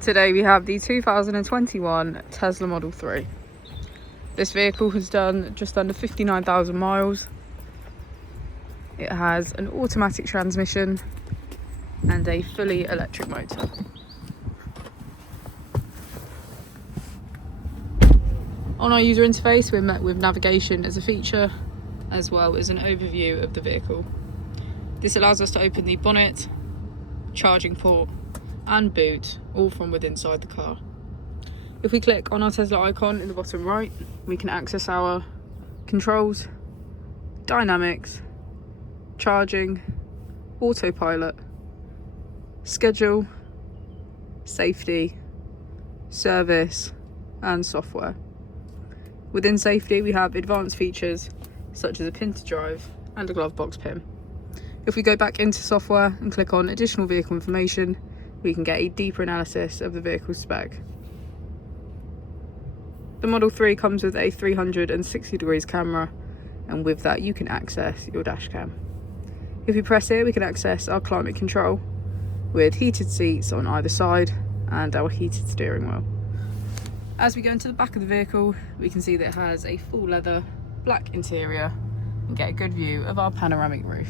Today we have the 2021 Tesla Model 3. This vehicle has done just under 59,000 miles. It has an automatic transmission and a fully electric motor. On our user interface, we're met with navigation as a feature, as well as an overview of the vehicle. This allows us to open the bonnet, charging port and boot, all from within inside the car. If we click on our Tesla icon in the bottom right, we can access our controls, dynamics, charging, autopilot, schedule, safety, service and software. Within safety we have advanced features such as a pin to drive and a glove box pin. If we go back into software and click on additional vehicle information, we can get a deeper analysis of the vehicle's spec. The Model 3 comes with a 360 degrees camera, and with that you can access your dash cam. If we press here, we can access our climate control with heated seats on either side and our heated steering wheel. As we go into the back of the vehicle, we can see that it has a full leather black interior and get a good view of our panoramic roof.